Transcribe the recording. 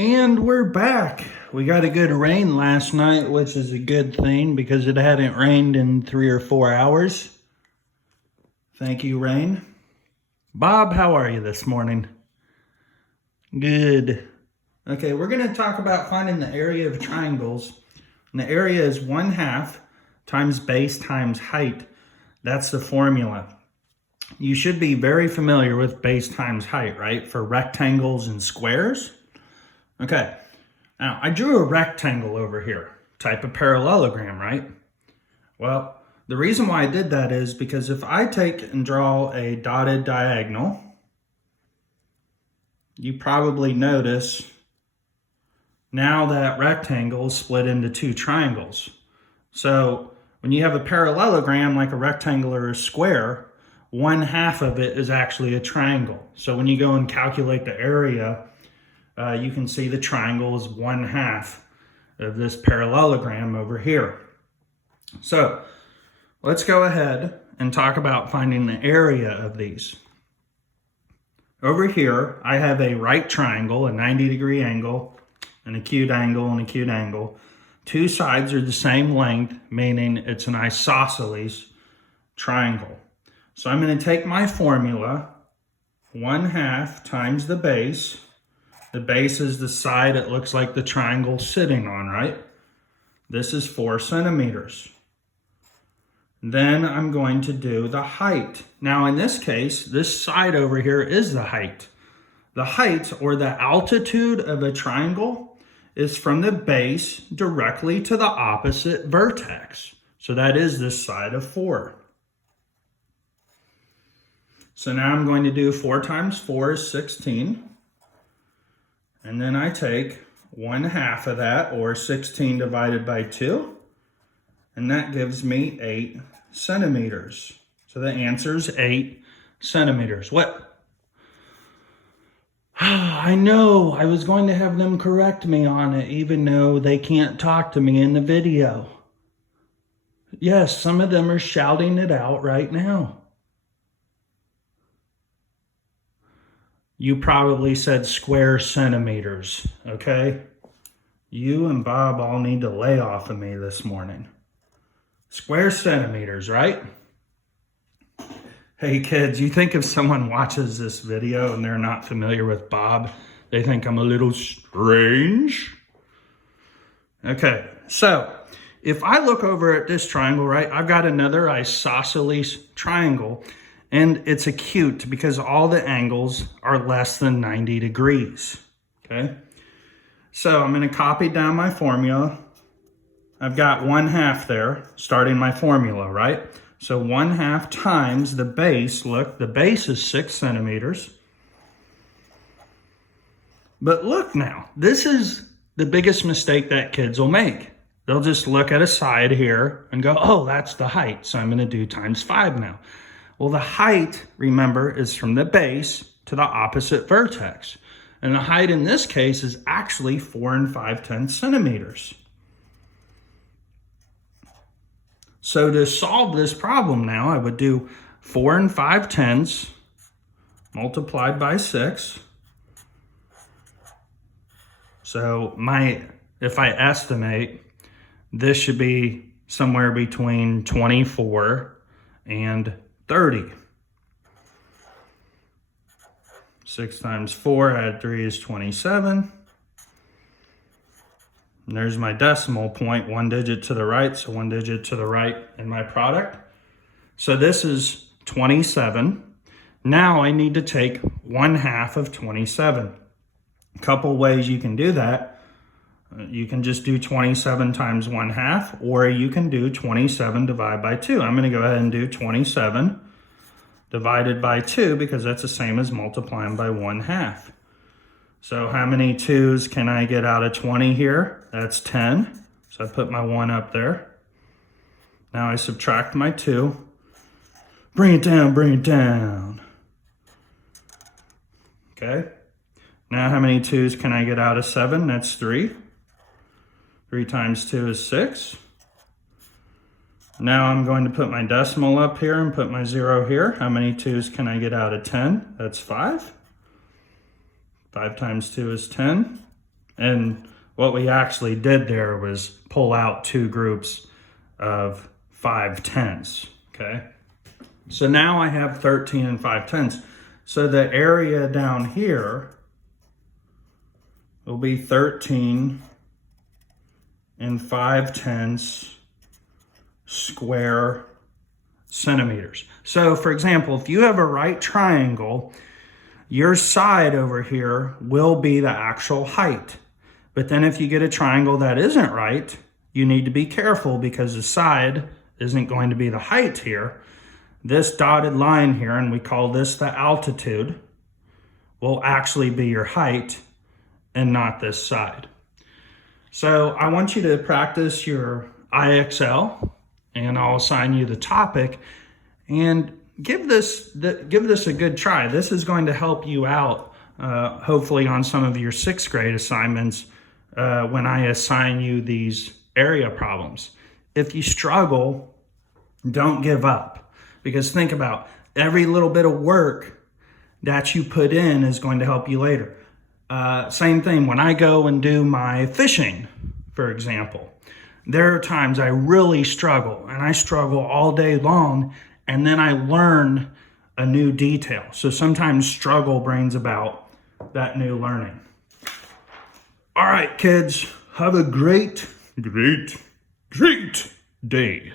And we're back. We got a good rain last night, which is a good thing because it hadn't rained in 3 or 4 hours. Thank you, rain. Bob, how are you this morning? Good. Okay, we're going to talk about finding the area of triangles. And the area is 1/2 times base times height. That's the formula. You should be very familiar with base times height, right? For rectangles and squares. Okay, now I drew a rectangle over here, type of parallelogram, right? Well, the reason why I did that is because if I take and draw a dotted diagonal, you probably notice now that rectangle is split into 2 triangles. So when you have a parallelogram like a rectangle or a square, 1/2 of it is actually a triangle. So when you go and calculate the area, you can see the triangle is 1/2 of this parallelogram over here. So let's go ahead and talk about finding the area of these. Over here, I have a right triangle, a 90-degree angle, an acute angle, and acute angle. 2 sides are the same length, meaning it's an isosceles triangle. So I'm going to take my formula, 1/2 times the base. The base is the side it looks like the triangle's sitting on, right? This is 4 centimeters. Then I'm going to do the height. Now in this case, this side over here is the height. The height, or the altitude of a triangle, is from the base directly to the opposite vertex. So that is this side of 4. So now I'm going to do 4 times 4 is 16. And then I take 1/2 of that, or 16 divided by 2, and that gives me 8 centimeters. So the answer is 8 centimeters. What? I know, I was going to have them correct me on it, even though they can't talk to me in the video. Yes, some of them are shouting it out right now. You probably said square centimeters, okay? You and Bob all need to lay off of me this morning. Square centimeters, right? Hey kids, you think if someone watches this video and they're not familiar with Bob, they think I'm a little strange? Okay, so if I look over at this triangle, right, I've got another isosceles triangle. And it's acute because all the angles are less than 90 degrees, okay? So I'm going to copy down my formula. I've got 1/2 there, starting my formula, right? So 1/2 times the base, look, the base is 6 centimeters. But look now, this is the biggest mistake that kids will make. They'll just look at a side here and go, oh, that's the height. So I'm going to do times 5 now. Well, the height, remember, is from the base to the opposite vertex. And the height in this case is actually 4 5/10 centimeters. So to solve this problem now, I would do 4 5/10 multiplied by 6. So if I estimate, this should be somewhere between 24 and 30. 6 times 4, add 3 is 27. And there's my decimal point, 1 digit to the right, so 1 digit to the right in my product. So this is 27. Now I need to take 1/2 of 27. A couple ways you can do that. You can just do 27 times 1/2, or you can do 27 divided by 2. I'm going to go ahead and do 27 divided by 2 because that's the same as multiplying by 1/2. So how many 2's can I get out of 20 here? That's 10. So I put my 1 up there. Now I subtract my 2. Bring it down, bring it down. Okay. Now how many 2's can I get out of 7? That's 3. 3 times 2 is 6. Now I'm going to put my decimal up here and put my 0 here. How many 2's can I get out of 10? That's 5. 5 times 2 is 10. And what we actually did there was pull out two groups of 5/10, okay? So now I have 13 and 5/10. So the area down here will be 13 and 5/10 square centimeters. So for example, if you have a right triangle, your side over here will be the actual height. But then if you get a triangle that isn't right, you need to be careful because the side isn't going to be the height here. This dotted line here, and we call this the altitude, will actually be your height and not this side. So I want you to practice your IXL, and I'll assign you the topic, and give this a good try. This is going to help you out, hopefully on some of your 6th grade assignments when I assign you these area problems. If you struggle, don't give up, because think about every little bit of work that you put in is going to help you later. Same thing when I go and do my fishing, for example. There are times I really struggle, and I struggle all day long, and then I learn a new detail. So sometimes struggle brings about that new learning. All right, kids, have a great day.